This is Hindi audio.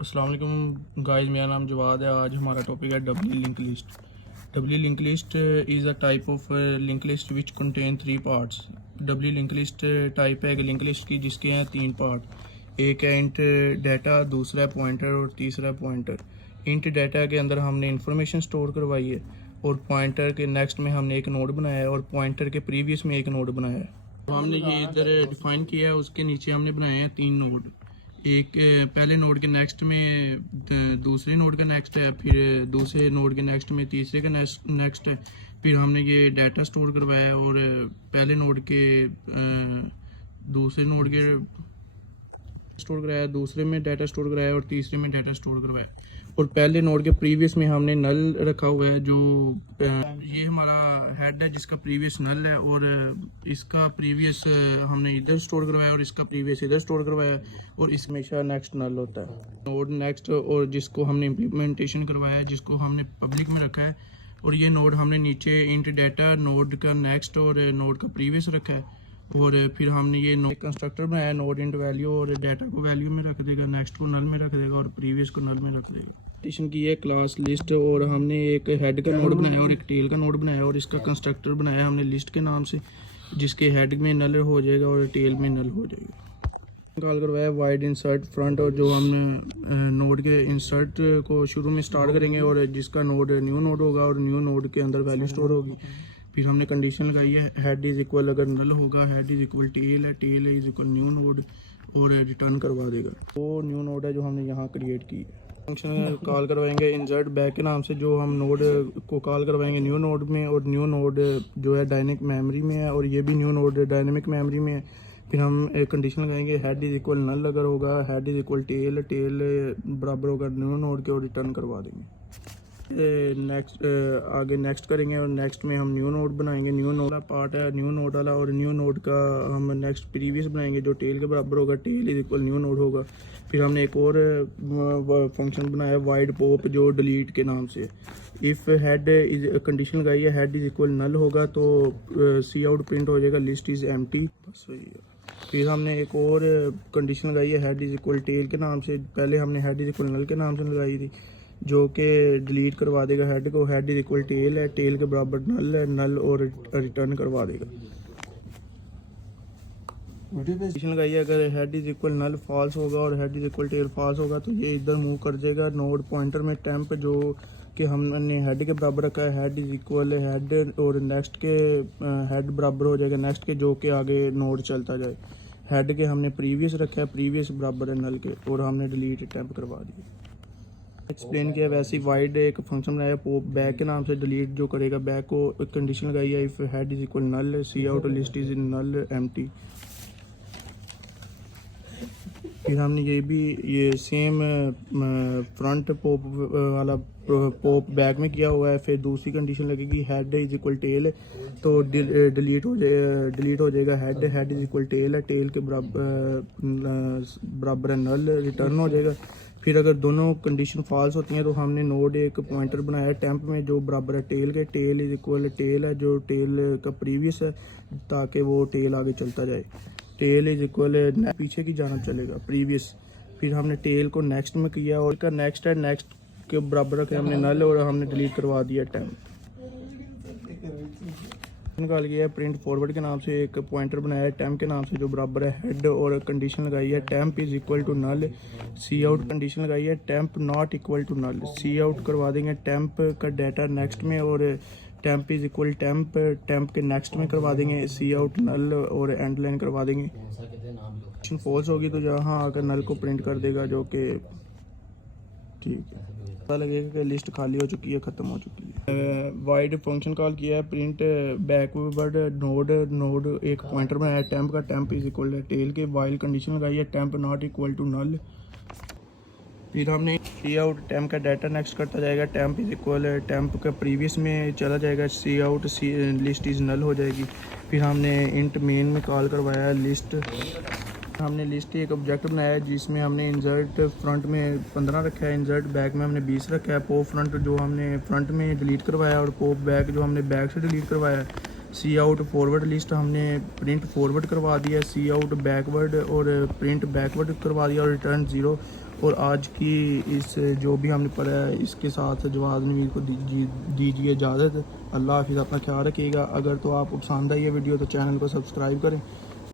अस्सलाम वालेकुम गाइस, मेरा नाम जवाद है। आज हमारा टॉपिक है W link list. W link list is a type of link list which contain 3 parts. W link list type है लिंक लिस्ट की जिसके हैं 3 पार्ट। एक है इंट डाटा, दूसरा है पॉइंटर और तीसरा पॉइंटर। इंट डाटा के अंदर हमने इंफॉर्मेशन स्टोर करवाई है और पॉइंटर के नेक्स्ट में हमने एक नोड बनाया है और पॉइंटर के प्रीवियस में एक नोड बनाया है। तो हमने ये इधर डिफाइन किया है, उसके नीचे हमने बनाए हैं 3 नोड। एक पहले नोड के नेक्स्ट में दूसरे नोड का नेक्स्ट है, फिर दूसरे नोड के नेक्स्ट में तीसरे का नेक्स्ट है। फिर हमने ये डाटा स्टोर करवाया है और पहले नोड के दूसरे नोड के स्टोर कराया, दूसरे में डाटा स्टोर कराया और तीसरे में डाटा स्टोर करवाया। और पहले नोड के प्रीवियस में हमने नल रखा हुआ है, जो ये हमारा हेड है जिसका प्रीवियस नल है और इसका प्रीवियस हमने इधर स्टोर करवाया और इसका प्रीवियस इधर स्टोर करवाया और इसमें हमेशा नेक्स्ट नल होता है। नोड नेक्स्ट और जिसको हमने इम्प्लीमेंटेशन करवाया है, जिसको हमने पब्लिक में रखा है, और ये नोड हमने नीचे इंट डाटा, नोड का नेक्स्ट और नोड का प्रीवियस रखा है। और फिर हमने ये कंस्ट्रक्टर बनाया, नोड इंट वैल्यू, और डाटा को वैल्यू में रख देगा, नेक्स्ट को नल में रख देगा और प्रीवियस को नल में रख देगा। पार्टीशन की है क्लास लिस्ट, और हमने एक हेड का नोड बनाया और एक टेल का नोड बनाया और इसका कंस्ट्रक्टर बनाया हमने लिस्ट के नाम से, जिसके हेड में नल हो जाएगा और टेल में नल हो जाएगा। कॉल करवाया वाइड इंसर्ट फ्रंट, और जो हमने नोड के इंसर्ट को शुरू में स्टार्ट करेंगे और जिसका नोड न्यू नोड होगा और न्यू नोड के अंदर वैल्यू स्टोर होगी। फिर हमने कंडीशन लगाई है हेड इज इक्वल, अगर नल होगा हेड इज इक्वल टेल है, tail is equal new node, और रिटर्न करवा देगा। वो न्यू नोड है जो हमने यहाँ क्रिएट की है। फंक्शन कॉल करवाएंगे इंसर्ट बैक के नाम से, जो हम नोड को कॉल करवाएंगे न्यू नोड में, और न्यू नोड जो है डायनेमिक मेमोरी में है और ये भी न्यू नोड डायनेमिक मेमोरी में है। फिर हम एक कंडीशन लगाएंगे हेड इज इक्वल नल, अगर होगा head is equal tail, tail बराबर होगा न्यू नोड के, और रिटर्न करवा देंगे। नेक्स्ट आगे नेक्स्ट करेंगे और नेक्स्ट में हम न्यू नोड बनाएंगे। न्यू नोड वाला पार्ट है न्यू नोड वाला, और न्यू नोड का हम नेक्स्ट प्रीवियस बनाएंगे जो टेल के बराबर होगा, tail is equal new node होगा। फिर हमने एक और फंक्शन बनाया वाइड पॉप, जो डिलीट के नाम से। इफ़ हेड इज कंडीशन लगाई है हेड इज इक्वल नल होगा तो सी आउट प्रिंट हो जाएगा, लिस्ट इज एम्प्टी, बस वही है। फिर हमने एक और कंडीशन लगाई है हेड इज इक्वल टेल के नाम से, पहले हमने हेड इज इक्वल नल के नाम से लगाई थी, जो कि डिलीट करवा देगा हेड को। हेड इज इक्वल टेल है, टेल के बराबर नल है, नल और रिटर्न करवा देगा। कंडीशन लगाई है अगर head is equal null false होगा और head is equal tail false होगा तो ये इधर मूव कर जाएगा नोड पॉइंटर में टेम्प, जो कि हमने हेड के बराबर रखा है। हेड इज इक्वल हेड और नेक्स्ट के हेड बराबर हो जाएगा नेक्स्ट के, जो कि आगे नोड चलता जाए। हेड के हमने प्रीवियस रखा है, प्रीवियस बराबर है नल के, और हमने डिलीट टेम्प करवा दिया। एक्सप्लेन किया वैसे ही वाइड एक फंक्शन बनाया पॉप बैक के नाम से, डिलीट जो करेगा बैक को। एक कंडीशन लगाई है if head is equal null, cout list is null empty. फिर हमने ये सेम फ्रंट पॉप वाला पॉप बैक में किया हुआ है। फिर दूसरी कंडीशन लगेगी हेड इज इक्वल टेल, तो डिलीट हो जाएगा head, head is equal tail है, टेल के बराबर है नल, रिटर्न हो जाएगा। फिर अगर दोनों कंडीशन फॉल्स होती हैं तो हमने नोड एक पॉइंटर बनाया टेम्प में जो बराबर है टेल के, टेल इज इक्वल टेल है जो टेल का प्रीवियस है, ताकि वो टेल आगे चलता जाए। टेल इज इक्वल पीछे की जानब चलेगा प्रीवियस। फिर हमने टेल को नेक्स्ट में किया और का नेक्स्ट है, नेक्स्ट के बराबर रखे हमने नल और हमने डिलीट करवा दिया टेम्प। निकाल गया है प्रिंट फॉरवर्ड के नाम से, एक पॉइंटर बनाया है टेम्प के नाम से जो बराबर है हेड, और कंडीशन लगाई है temp is equal to null, cout condition लगाई है temp not equal to null, cout करवा देंगे टेम्प का डाटा नेक्स्ट में, और टेम्प इज इक्वल टेम्प के नेक्स्ट में करवा देंगे, सी आउट नल और एंड लाइन करवा देंगे। फॉल्स होगी तो जहाँ आकर नल को प्रिंट कर देगा, जो कि ठीक है, पता लगेगा कि लिस्ट खाली हो चुकी है, ख़त्म हो चुकी है। वाइड फंक्शन कॉल किया है प्रिंट बैकवर्ड नोड एक पॉइंटर बनाया टेम्प का, टेम्प इज इक्वल टेल के, वाइल कंडीशन लगाई है temp not equal to null. फिर हमने सी आउट टेम्प का डाटा नेक्स्ट करता जाएगा, टेम्प इज इक्वल टेम्प का प्रीवियस में चला जाएगा, cout list is null हो जाएगी। फिर हमने इंट मेन में कॉल करवाया लिस्ट, हमने लिस्ट एक ऑब्जेक्ट बनाया है जिसमें हमने इंसर्ट फ्रंट में 15 रखा है, इंसर्ट बैक में हमने 20 रखा है, पॉप फ्रंट जो हमने फ्रंट में डिलीट करवाया और पॉप बैक जो हमने बैक से डिलीट करवाया है। सी आउट फॉरवर्ड लिस्ट हमने प्रिंट फॉरवर्ड करवा दिया, सी आउट बैकवर्ड और प्रिंट बैकवर्ड करवा दिया, और रिटर्न 0 और आज की इस जो भी हमने पढ़ा है इसके साथ जवाद नवीद को दीजिए इजाज़त। अल्लाह हाफिज़, अपना ख्याल रखिएगा। अगर तो आपको पसंद आई ये वीडियो तो चैनल को सब्सक्राइब करें